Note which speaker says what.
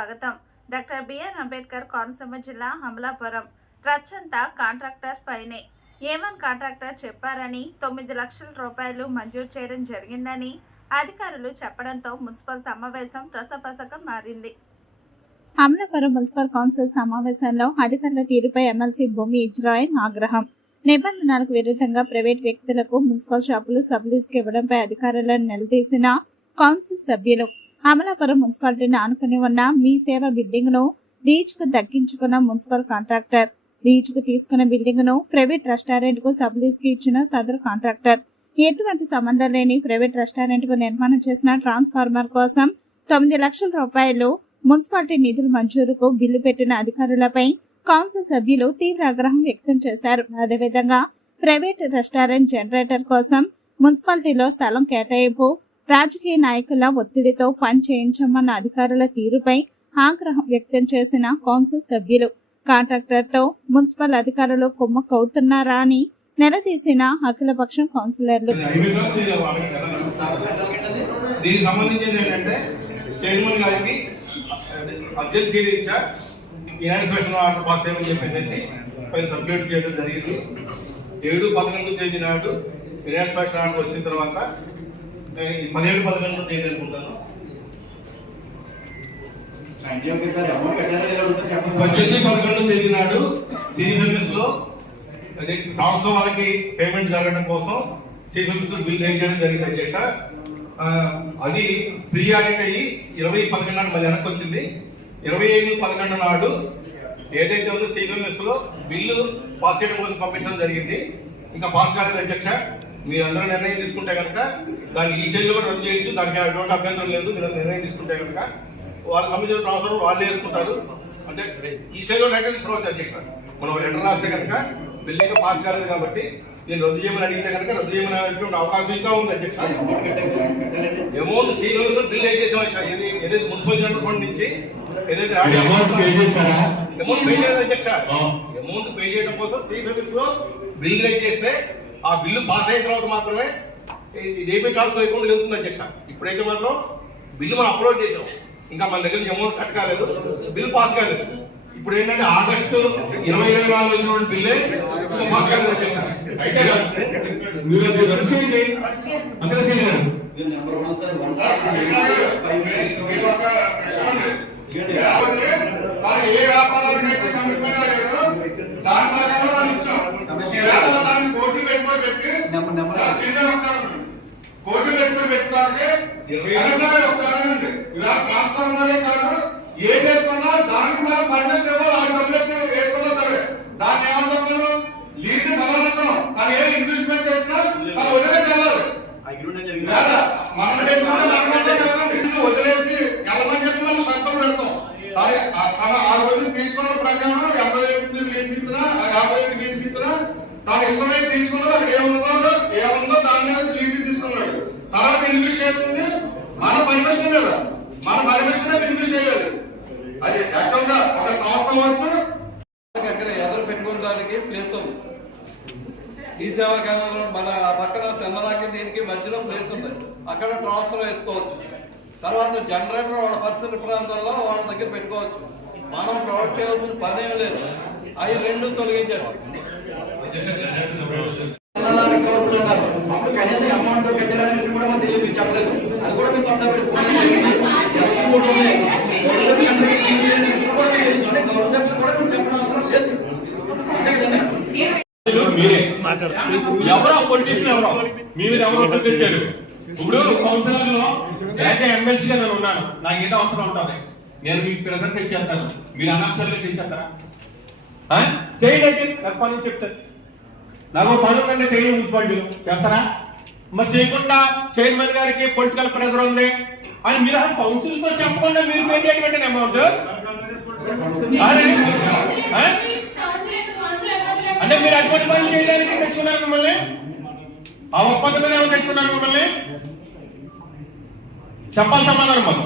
Speaker 1: స్వాగతం. Doctor BR Ambedkar Konaseema జిల్లా Amalapuram. రచ్చంతా contractor పైనే. ఏమన్ కాంట్రాక్టర్ చెప్పారని తొమ్మిది లక్షల రూపాయలు మంజూరు చేయడం జరిగిందని అధికారులు చెప్పడంతో మున్సిపల్ సమావేశం రసపసగా మారింది.
Speaker 2: అమలాపురం మున్సిపల్ కౌన్సిల్ సమావేశంలో అధికారుల తీరుపై ఎమ్మెల్సీ భూమి ఇజ్రాయల్ ఆగ్రహం. నిబంధనలకు విరుద్ధంగా ప్రైవేట్ వ్యక్తులకు మున్సిపల్ షాపులు సబ్లీజ్కి ఇవ్వడంపై అధికారులను నిలదీసిన కౌన్సిల్ సభ్యులు అమలాపురం మున్సిపాలిటీని ఆనుకుని ఉన్న మీ సేవ బిల్డింగ్ను లీజ్కు దక్కించుకున్న మున్సిపల్ కాంట్రాక్టర్. లీజ్కు తీసుకున్న బిల్డింగ్ను ప్రైవేట్ రెస్టారెంట్కు సబ్లీజ్కి ఇచ్చిన సదరు కాంట్రాక్టర్. ఎటువంటి సంబంధం లేని ప్రైవేట్ రెస్టారెంట్కు నిర్మాణం చేసిన ట్రాన్స్ఫార్మర్ కోసం తొమ్మిది లక్షల రూపాయలు మున్సిపాలిటీ నిధుల మంజూరుకు బిల్లు పెట్టిన అధికారులపై కౌన్సిల్ సభ్యులు తీవ్ర ఆగ్రహం వ్యక్తం చేశారు. అదేవిధంగా ప్రైవేట్ రెస్టారెంట్ జనరేటర్ కోసం మున్సిపాలిటీలో స్థలం కేటాయింపు రాజకీయ నాయకుల ఒత్తిడితో పని చేయించమన్న అధికారుల తీరుపై ఆగ్రహం వ్యక్తం చేసిన కౌన్సిల్ సభ్యులు. కాంట్రాక్టర్తో మున్సిపల్ అధికారులు కుమ్మక్కవుతున్నారా అని నిలదీసిన అఖిలపక్షం కౌన్సిలర్లు.
Speaker 3: దీనికి సంబంధించి ఏంటంటే చైర్మన్ గారికి అర్జెన్సీ రీత్యా ఆర్డర్ పాస్ చేయమని చెప్పేసి సబ్మిట్ చేయడం జరిగింది. ఏడు పదకొండు తేదీ నాడు ఈనాడు ఆర్డర్ వచ్చిన తర్వాత పదిహేడు పదకొండు తేదీ అనుకుంటాను
Speaker 4: ఐడియా ఓకే సార్ అమౌంట్ కట్టారా లేదా అడుగుతా చెప్పండి.
Speaker 3: పద్దెనిమిది పదకొండు తేదీ నాడు సిఫిఎంఎస్లో అదే వాళ్ళకి పేమెంట్ జరగడం కోసం సిఫిఎంఎస్లో బిల్ చేయడం జరిగింది అధ్యక్ష. అది ప్రీ ఆడిట్ అయ్యి ఇరవై పదకొండు నాడు మళ్ళీ వెనక్కి వచ్చింది. ఇరవై ఐదు పదకొండు నాడు ఏదైతే ఉందో సిఫిఎంఎస్లో బిల్లు పాస్ చేయడం కోసం పంపించడం జరిగింది. ఇంకా పాస్ కాలేదు అధ్యక్ష. మీరందరూ నిర్ణయం తీసుకుంటే కనుక దాన్ని ఈ స్టేజ్లో కూడా రద్దు చేయొచ్చు. దానికి ఎటువంటి అభ్యంతరం లేదు. మీరు నిర్ణయం తీసుకుంటే కనుక వాళ్ళ సంబంధించిన ట్రాన్స్ఫర్ వాళ్ళు వేసుకుంటారు అంటే ఈ స్టేజ్లో లెటర్ తీసుకోవచ్చు అధ్యక్ష. మనం లెటర్ రాస్తే కనుక బిల్డింగ్ పాస్ కాలేదు కాబట్టి నేను రద్దు చేయమని అడిగితే కనుక రద్దు చేయమని అడిగినటువంటి అవకాశం ఇంకా ఉంది అధ్యక్ష.
Speaker 4: అమౌంట్
Speaker 3: అమౌంట్ సీరియల్స్ బిల్ ఏ చేసాం. ఏది ఏదైతే మున్సిపల్ జనరల్ ఫండ్ నుంచి ఏదైతే
Speaker 5: అమౌంట్ పే
Speaker 3: చేయలేదు అధ్యక్ష. అమౌంట్ పే చేయడం కోసం సిఫిఎస్లో బిల్ రేట్ చేస్తే ఆ బిల్లు పాస్ అయిన తర్వాత మాత్రమే ఇ- ఇది ఏపీ ట్రాన్స్ఫర్ అకౌంట్ వెళ్తుంది అధ్యక్ష. ఇప్పుడైతే మాత్రం బిల్లు మనం అప్లోడ్ చేసాం ఇంకా మన దగ్గర అమౌంట్ కట్ కాలేదు బిల్ పాస్ కాలేదు. ఇప్పుడు ఏంటంటే ఆగస్టు ఇరవై ఇరవై నాలుగు వచ్చిన బిల్లే పాస్ కాలేదు అధ్యక్ష.
Speaker 5: అయితే మీరు అది
Speaker 3: కోర్టులు పెట్టుకొని పెట్టుకోవాలంటే ఒకసారి ఇలా ట్రాన్స్ఫార్మరే కాదు ఏ చేసుకున్నా దానికి మనం పర్మిషన్ ఇవ్వాలి ఆ డబ్బులకి వేసుకున్నా సరే. దాన్ని ఏమంటాం మనం? లీజ్ కలవనుకున్నాం కానీ ఏ ఇన్వెస్ట్మెంట్ చేసినా అది వదిలే చల్లాలి మనం పెట్టుకుంటే వదిలేసి ఎలమని చెప్పి మనం సంతం పెడతాం. తన ఆ రోజు తీసుకున్న ప్రకారం ఎనభై ఐదు లీజ్ ఇచ్చినా ఆ యాభై ఐదు లీజ్ ఇచ్చినా తన ఇష్టమైన తీసుకున్నది అక్కడ ఏముందో ఏముందో దాని మీద తర్వాత ఇన్వెస్ట్ చేసింది మన పర్మిషన్ మీద మన పర్మిషన్ ఇన్వెస్ట్ చేయాలి. అది యాక్చువల్గా ఒక సంవత్సరం వరకు
Speaker 6: అక్కడ ఎదురు పెట్టుకోవడానికి ప్లేస్ ఉంది. ఈ సేవా కేంద్రం మన పక్కన తెల్లదాకి దీనికి మధ్యలో ప్లేస్ ఉంది. అక్కడ ట్రాన్స్ఫర్ వేసుకోవచ్చు తర్వాత జనరేటర్ వాళ్ళ పరిసర ప్రాంతాల్లో వాళ్ళ దగ్గర పెట్టుకోవచ్చు. మనం ప్రొవైడ్ చేయాల్సిన పని ఏం లేదు. అవి రెండు
Speaker 4: అప్పుడు కనీసం అమౌంట్ కట్టారనే కూడా మనం తెలియదు చెప్పలేదు. అది కూడా మీకు కొత్త పెట్టుకోవడం జరిగింది
Speaker 5: ఎవరో పొలిటీషియన్ ఎవరో? మీ మీద ఎవరో ఒత్తిడి తెచ్చారు ఇప్పుడు కౌన్సిలర్లో అయితే ఎమ్మెల్సీగా నేను ఉన్నాను. నాకు ఏదో అవసరం ఉంటుంది. నేను మీకు ప్రెజర్ తెచ్చేస్తాను. మీరు అనవసరంగా చేసేస్తారా? ఆ? చేయండి అయితే. నాకు పని చెప్తాను. నాకు పనులు కంటే చేయండి మున్సిపాలిటీలో. చేస్తారా? మరి చేయకుండా చైర్మన్ గారికి పొలిటికల్ ప్రెషర్ ఉంది. అని మీరు ఆ కౌన్సిల్తో చెప్పకుండా మీరు పే చేయడం అమౌంట్ అంటే మీరు అటువంటి పనులు చేయడానికి తెచ్చుకున్నారు మిమ్మల్ని? ఆ ఒప్పందం మీద ఏమైనా తెచ్చుకున్నారు మిమ్మల్ని? చెప్పాలి సమాధానం మాకు.